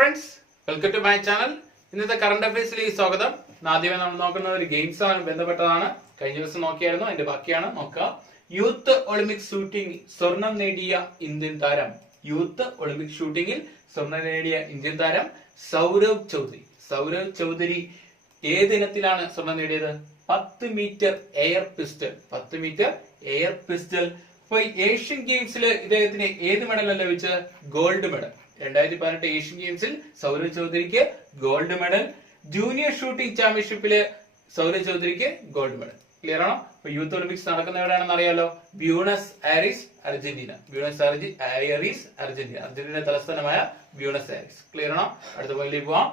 friends, welcome to my channel. ഇന്നത്തെ current അഫയേഴ്സിലേക്ക് സ്വാഗതം. ആദ്യമേ നമ്മൾ നോക്കുന്ന ഒരു ഗെയിംസ് ആണ് ബന്ധപ്പെട്ടതാണ്. കഴിഞ്ഞ ദിവസം നോക്കിയായിരുന്നു, അതിന്റെ ബാക്കിയാണ് നോക്കുക. യൂത്ത് ഒളിമ്പിക് ഷൂട്ടിംഗ് സ്വർണം നേടിയ ഇന്ത്യൻ താരം. യൂത്ത് ഒളിമ്പിക് ഷൂട്ടിംഗിൽ സ്വർണം നേടിയ ഇന്ത്യൻ താരം സൗരവ് ചൗധരി. സൗരവ് ചൗധരി ഏത് ഇനത്തിലാണ് സ്വർണം നേടിയത്? 10 meter air pistol. 10 meter air pistol. അപ്പൊ ഏഷ്യൻ ഗെയിംസിൽ ഇദ്ദേഹത്തിന് ഏത് മെഡലാണ് ലഭിച്ചത്? Gold medal. 2018 ഏഷ്യൻ ഗെയിംസിൽ സൗരവ് ചൗധരിക്ക് ഗോൾഡ് മെഡൽ. ജൂനിയർ ഷൂട്ടിംഗ് ചാമ്പ്യൻഷിപ്പില് സൗരവ് ചൗധരിക്ക് ഗോൾഡ് മെഡൽ. ക്ലിയർ ആണോ? അപ്പൊ യൂത്ത് ഒളിമ്പിക്സ് നടക്കുന്ന എവിടെയാണെന്ന് അറിയാലോ? Buenos Aires, Argentina. Buenos Aires, Argentina. Argentina തലസ്ഥാനമായ ബ്യൂണസ് ഐറിസ്. ക്ലിയർ ആണോ? അടുത്ത പോയിന്റിലേക്ക് പോവാം.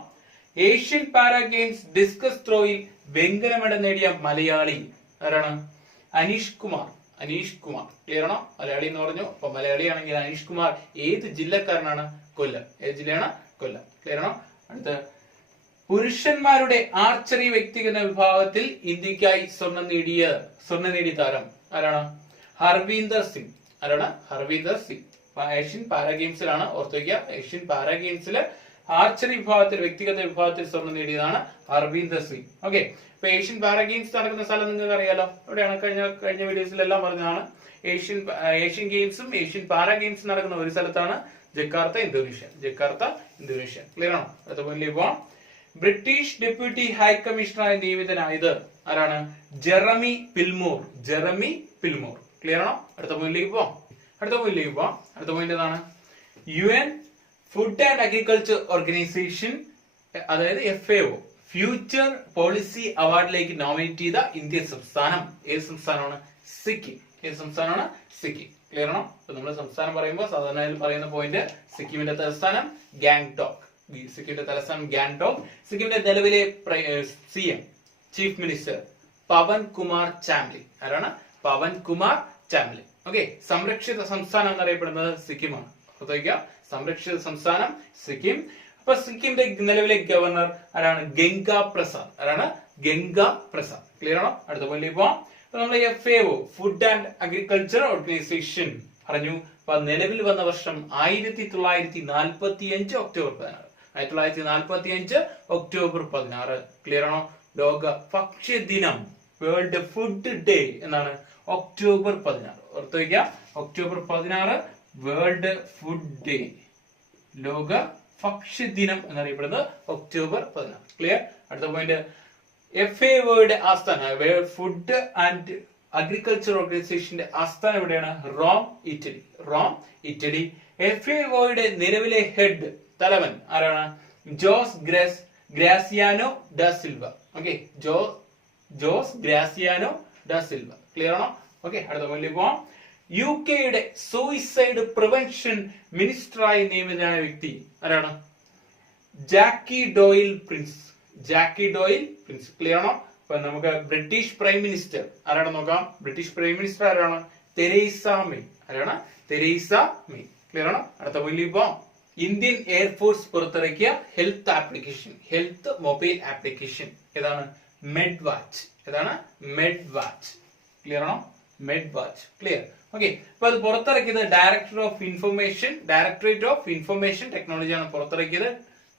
ഏഷ്യൻ പാരാ ഗെയിംസ് ഡിസ്കസ് ത്രോയിൽ വെങ്കല മെഡൽ നേടിയ മലയാളി ആരാണ്? അനീഷ് കുമാർ. അനീഷ് കുമാർ. ക്ലിയർ ആണോ? മലയാളി എന്ന് പറഞ്ഞു. അപ്പൊ മലയാളിയാണെങ്കിൽ അനീഷ് കുമാർ ഏത് ജില്ലക്കാരനാണ്? കൊല്ലം. ഏത് ജില്ലയാണ്? കൊല്ലം. ക്ലിയർ ആണോ? അടുത്ത പുരുഷന്മാരുടെ ആർച്ചറി വ്യക്തിഗത വിഭാഗത്തിൽ ഇന്ത്യക്കായി സ്വർണം നേടിയ താരം ആരാണ്? ഹർവീന്ദർ സിംഗ്. ആരാണ്? ഹർവീന്ദർ സിംഗ്. ഏഷ്യൻ പാരാ ഗെയിംസിലാണ്, ഓർത്തുവയ്ക്കുക. ഏഷ്യൻ പാരാ ഗെയിംസില് ആർച്ചറി വിഭാഗത്തിൽ, വ്യക്തിഗത വിഭാഗത്തിൽ സ്വർണം നേടിയതാണ് ഹർവീന്ദർ സിംഗ്. ഓക്കെ. ഇപ്പൊ ഏഷ്യൻ പാരാ ഗെയിംസ് നടക്കുന്ന സ്ഥലം നിങ്ങൾക്ക് അറിയാലോ. എവിടെയാണ്? കഴിഞ്ഞ വീഡിയോസിലെല്ലാം പറഞ്ഞതാണ്. ഏഷ്യൻ ഗെയിംസും ഏഷ്യൻ പാരാ ഗെയിംസും നടക്കുന്ന ഒരു സ്ഥലത്താണ്, Jakarta, Indonesia. Jakarta, Indonesia. Clear ആണോ? അടുത്ത പോയിന്റിലേക്ക് പോവാം. ബ്രിട്ടീഷ് ഡെപ്യൂട്ടി ഹൈക്കമ്മീഷണറായി നിയമിതനായത് ആരാണ്? ജെറമി പിൽമോർ. ജെറമി പിൽമോർ. ക്ലിയർ ആണോ? അടുത്ത പോയിന്റിലേക്ക് പോവാം. അടുത്ത പോയിന്റ് ഏതാണ്? UN food and agriculture organisation, അതായത് FAO ഫ്യൂച്ചർ പോളിസി അവാർഡിലേക്ക് നോമിനേറ്റ് ചെയ്ത ഇന്ത്യൻ സംസ്ഥാനം ഏത് സംസ്ഥാനമാണ്? സിക്കിം. ഏത് സംസ്ഥാനമാണ്? സിക്കിം. ക്ലിയർ ആണോ? അപ്പൊ നമ്മൾ സംസ്ഥാനം പറയുമ്പോൾ സാധാരണ പറയുന്ന പോയിന്റ് സിക്കിമിന്റെ തലസ്ഥാനം ഗാംഗ്ടോക്ക്. സിക്കിമിന്റെ തലസ്ഥാനം ഗാംഗ്ടോക്ക്. സിക്കിമിന്റെ നിലവിലെ CM ചീഫ് മിനിസ്റ്റർ പവൻ കുമാർ ചാംലിൻ. ആരാണ്? പവൻ കുമാർ ചാംലിൻ. ഓക്കെ. സംരക്ഷിത സംസ്ഥാനം എന്നറിയപ്പെടുന്നത് സിക്കിമാണ്. സംരക്ഷിത സംസ്ഥാനം സിക്കിം. അപ്പൊ സിക്കിമിന്റെ നിലവിലെ ഗവർണർ ആരാണ്? ഗംഗാ പ്രസാദ്. ആരാണ്? ഗംഗാ പ്രസാദ്. ക്ലിയർ ആണോ? അടുത്ത പോയിന്റിലേക്ക് പോവാം. അപ്പൊ നമ്മൾ FAO food and agriculture organisation പറഞ്ഞു. അപ്പൊ നിലവിൽ വന്ന വർഷം 1945 ഒക്ടോബർ 16. 1945 ഒക്ടോബർ 16. ക്ലിയർ ആണോ? ലോക ഭക്ഷ്യദിനം, വേൾഡ് ഫുഡ് ഡേ എന്നാണ് ഒക്ടോബർ 16. ഓർത്തു വയ്ക്കുക, ഒക്ടോബർ 16 വേൾഡ് ഫുഡ് ഡേ, ലോക ഭക്ഷ്യദിനം എന്നറിയപ്പെടുന്നത് ഒക്ടോബർ 16. ക്ലിയർ? അടുത്ത പോയിന്റ്, FAOയുടെ ആസ്ഥാനം, ഫുഡ് ആൻഡ് അഗ്രികൾച്ചർ ഓർഗനൈസേഷന്റെ ആസ്ഥാനം എവിടെയാണ്? Rome, Italy. Rome, Italy. FAOയുടെ നിലവിലെ ഹെഡ്, തലവൻ ആരാണ്? Jose Graziano da Silva. Okay. Jose Graziano da Silva. Clear ആണോ? ഓക്കെ. അടുത്ത പോയിന്റിലേക്ക് പോവാം. UK സൂയിസൈഡ് പ്രിവെൻഷൻ മിനിസ്റ്ററായി നിയമിതനായ വ്യക്തി ആരാണ്? Jackie Doyle Prince. Jackie Doyle Prince. Clear ആണോ? അപ്പൊ നമുക്ക് ബ്രിട്ടീഷ് പ്രൈം മിനിസ്റ്റർ ആരാണ് നോക്കാം. ബ്രിട്ടീഷ് പ്രൈം മിനിസ്റ്റർ ആരാണ്? Theresa May. ആരാണ്? Theresa May. ക്ലിയർ ആണോ? അടുത്ത പോയിന്റിലേക്ക് പോവാം. ഇന്ത്യൻ എയർഫോഴ്സ് പുറത്തിറക്കിയ health application, health mobile application ഏതാണ്? മെഡ് വാച്ച്. ഏതാണ്? മെഡ് വാച്ച്. ക്ലിയർ ആണോ? മെഡ് വാച്ച്. ക്ലിയർ. ഓക്കെ. അപ്പൊ അത് പുറത്തിറക്കിയത് ഡയറക്ടറേറ്റ് ഓഫ് ഇൻഫർമേഷൻ ടെക്നോളജി ആണ് പുറത്തിറക്കിയത്.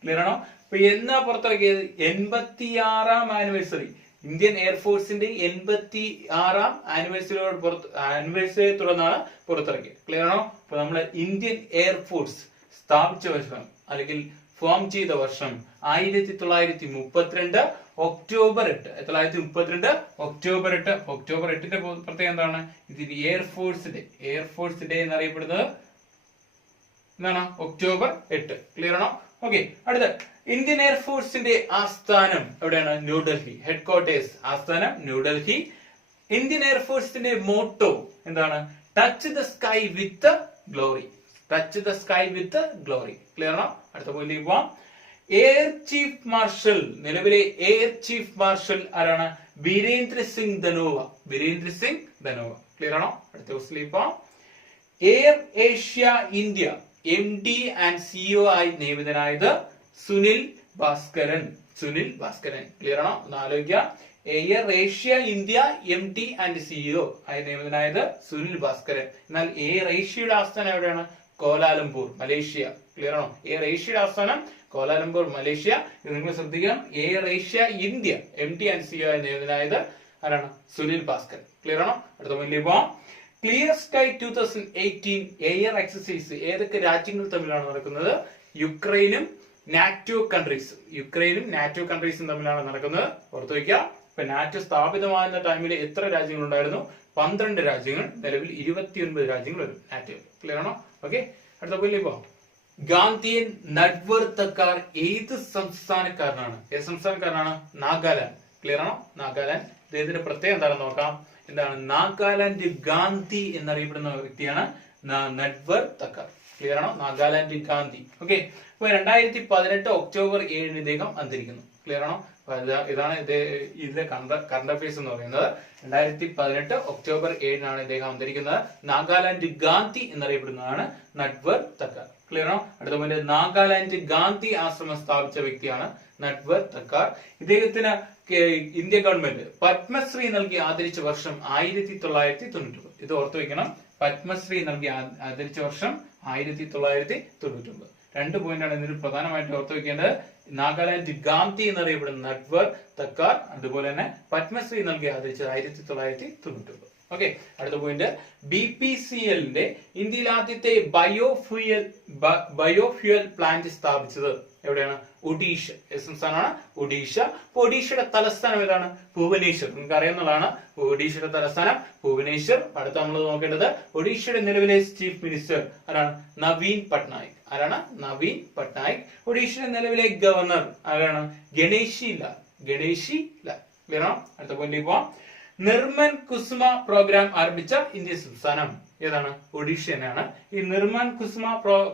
ക്ലിയർ ആണോ? അപ്പൊ എന്നാ പുറത്തിറക്കിയത്? 86ാം ആനിവേഴ്സറി, ഇന്ത്യൻ എയർഫോഴ്സിന്റെ 86ാം ആനിവേഴ്സറിയെ തുടർന്നാണ് പുറത്തിറക്കിയത്. ക്ലിയർ ആണോ? അപ്പൊ നമ്മള് ഇന്ത്യൻ എയർഫോഴ്സ് സ്ഥാപിച്ച വർഷം അല്ലെങ്കിൽ ഫോം ചെയ്ത വർഷം 1932 ഒക്ടോബർ 8. 1932 ഒക്ടോബർ 8. ഒക്ടോബർ 8ന്റെ പ്രത്യേകം എന്താണ്? ഇത് എയർഫോഴ്സ് ഡേ എന്നറിയപ്പെടുന്നത് എന്താണ്? ഒക്ടോബർ 8. ക്ലിയർ ആണോ? ഓക്കെ. അടുത്ത, ഇന്ത്യൻ എയർഫോഴ്സിന്റെ ആസ്ഥാനം എവിടെയാണ്? ന്യൂഡൽഹി. ഹെഡ്ക്വാർട്ടേഴ്സ്, ആസ്ഥാനം ന്യൂഡൽഹി. ഇന്ത്യൻ എയർഫോഴ്സിന്റെ മോട്ടോ എന്താണ്? Touch the sky with glory. Touch the sky with glory. Clear ആണോ? അടുത്ത പോയിന്റിലേക്ക് പോവാം. എയർ ചീഫ് മാർഷൽ, നിലവിലെ എയർ ചീഫ് മാർഷൽ ആരാണ്? വീരേന്ദ്ര സിംഗ് ധനോവ. വീരേന്ദ്ര സിംഗ് ധനോവ. ക്ലിയർ ആണോ? അടുത്ത ക്വസ്റ്റിലേക്ക് പോവാം. Air Asia India MD and CEO ആയി നിയമിതനായത് സുനിൽ ഭാസ്കരൻ. സുനിൽ ഭാസ്കരൻ. ക്ലിയർ ആണോ? ഒന്ന് ആലോചിക്കുക. Air Asia India MD and CEO ആയി നിയമിതനായത് സുനിൽ ഭാസ്കരൻ. എന്നാൽ എയർ ഏഷ്യയുടെ ആസ്ഥാനം എവിടെയാണ്? കോലാലംപൂർ മലേഷ്യ. ക്ലിയർ ആണോ? എയർ ഏഷ്യയുടെ ആസ്ഥാനം കോലാലംപൂർ മലേഷ്യ. ഇത് നിങ്ങൾ ശ്രദ്ധിക്കണം. Air Asia India MD and CEO എന്നതിനായത് ആരാണ്? സുനിൽ ഭാസ്കർ. ക്ലിയർ ആണോ? അടുത്ത മുന്നിൽ പോവാം. ക്ലിയർ സ്കൈ 2018 എയർ എക്സസൈസ് ഏതൊക്കെ രാജ്യങ്ങൾ തമ്മിലാണ് നടക്കുന്നത്? യുക്രൈനും നാറ്റോ കൺട്രീസും തമ്മിലാണ് നടക്കുന്നത്. ഓർത്തു വയ്ക്കുക. ഇപ്പൊ നാറ്റോ സ്ഥാപിതമാകുന്ന ടൈമിൽ എത്ര രാജ്യങ്ങൾ ഉണ്ടായിരുന്നു? 12 രാജ്യങ്ങൾ. നിലവിൽ 29 രാജ്യങ്ങൾ വരും നാറ്റോ. ക്ലിയർ ആണോ? ഓക്കെ. അടുത്ത പോയില്ലേ പോവാം. ഗാന്ധിയൻ നട്വർത്തക്കാർ ഏത് സംസ്ഥാനക്കാരനാണ്? നാഗാലാൻഡ്. ക്ലിയർ ആണോ? നാഗാലാൻഡ്. ഇതിന്റെ പ്രത്യേകം എന്താണെന്ന് നോക്കാം. എന്താണ്? നാഗാലാൻഡ് ഗാന്ധി എന്നറിയപ്പെടുന്ന വ്യക്തിയാണ് നട്വർത്തക്കാർ. ക്ലിയർ ആണോ? നാഗാലാൻഡ് ഗാന്ധി. ഓക്കെ. ഇപ്പൊ 2018 ഒക്ടോബർ 7 ഇദ്ദേഹം അന്തരിക്കുന്നു. ക്ലിയർ ആണോ? ഇതാണ് ഇതിലെ കറണ്ട് അഫയേഴ്സ് എന്ന് പറയുന്നത്. 2018 ഒക്ടോബർ 7 ഇദ്ദേഹം അന്തരിക്കുന്നത്. നാഗാലാൻഡ് ഗാന്ധി എന്നറിയപ്പെടുന്നതാണ് നട്വർത്തക്കാർ. ക്ലിയർ ആണോ? അടുത്ത പോയിന്റ്, നാഗാലാൻഡ് ഗാന്ധി ആശ്രമം സ്ഥാപിച്ച വ്യക്തിയാണ് നട്വർത്തക്കാർ. ഇദ്ദേഹത്തിന് ഇന്ത്യ ഗവൺമെന്റ് പത്മശ്രീ നൽകി ആദരിച്ച വർഷം 1999. ഇത് ഓർത്തു വെക്കണം. പത്മശ്രീ നൽകി ആദരിച്ച വർഷം 1999. 2 പോയിന്റാണ് ഇതിൽ പ്രധാനമായിട്ട് ഓർത്തു വെക്കേണ്ടത്. നാഗാലാൻഡ് ഗാന്ധി എന്നറിയപ്പെടുന്ന നട്വർത്തക്കാർ, അതുപോലെ തന്നെ പത്മശ്രീ നൽകി ആദരിച്ചത് 1999. ഓക്കെ. അടുത്ത പോയിന്റ്, BPCLന്റെ ഇന്ത്യയിൽ ആദ്യത്തെ ബയോഫ്യൂൽ പ്ലാന്റ് സ്ഥാപിച്ചത് എവിടെയാണ്? ഒഡീഷ. സംസ്ഥാനമാണ് ഒഡീഷ. അപ്പൊ ഒഡീഷയുടെ തലസ്ഥാനം ഏതാണ്? ഭുവനേശ്വർ. നിങ്ങൾക്ക് അറിയുന്നതാണ് ഒഡീഷയുടെ തലസ്ഥാനം ഭുവനേശ്വർ. അടുത്ത നമ്മൾ നോക്കേണ്ടത് ഒഡീഷയുടെ നിലവിലെ ചീഫ് മിനിസ്റ്റർ ആരാണ്? നവീൻ പട്നായിക്. ആരാണ്? നവീൻ പട്നായിക്. ഒഡീഷയുടെ നിലവിലെ ഗവർണർ ആരാണ്? ഗണേഷി ലാൽ. ക്ലിയർ ആണോ? അടുത്ത പോയിന്റ് പോവാം. നിർമ്മൻ കുസുമ പ്രോഗ്രാം ആരംഭിച്ച ഇന്ത്യൻ സംസ്ഥാനം ഏതാണ്? ഒഡീഷ തന്നെയാണ്. ഈ നിർമ്മൻ കുസുമ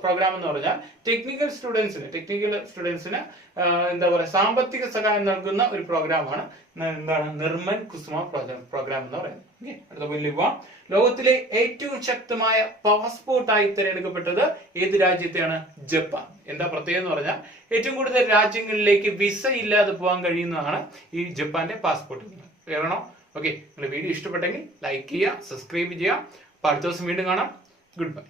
പ്രോഗ്രാം എന്ന് പറഞ്ഞാൽ ടെക്നിക്കൽ സ്റ്റുഡൻസിന് എന്താ പറയുക, സാമ്പത്തിക സഹായം നൽകുന്ന ഒരു പ്രോഗ്രാമാണ്. എന്താണ്? നിർമ്മൻ കുസുമ പ്രോഗ്രാം എന്ന് പറയുന്നത്. ഓക്കെ. അടുത്ത പോയിന്റിലേക്ക് പോവാം. ലോകത്തിലെ ഏറ്റവും ശക്തമായ പാസ്പോർട്ടായി തിരഞ്ഞെടുക്കപ്പെട്ടത് ഏത് രാജ്യത്തെയാണ്? ജപ്പാൻ. എന്താ പ്രത്യേകത എന്ന് പറഞ്ഞാൽ ഏറ്റവും കൂടുതൽ രാജ്യങ്ങളിലേക്ക് വിസ ഇല്ലാതെ പോകാൻ കഴിയുന്നതാണ് ഈ ജപ്പാന്റെ പാസ്പോർട്ട്. ക്ലിയർ ആണോ? ഓക്കെ. നിങ്ങൾ വീഡിയോ ഇഷ്ടപ്പെട്ടെങ്കിൽ ലൈക്ക് ചെയ്യുക, സബ്സ്ക്രൈബ് ചെയ്യുക. അടുത്ത ദിവസം വീണ്ടും കാണാം. Good bye.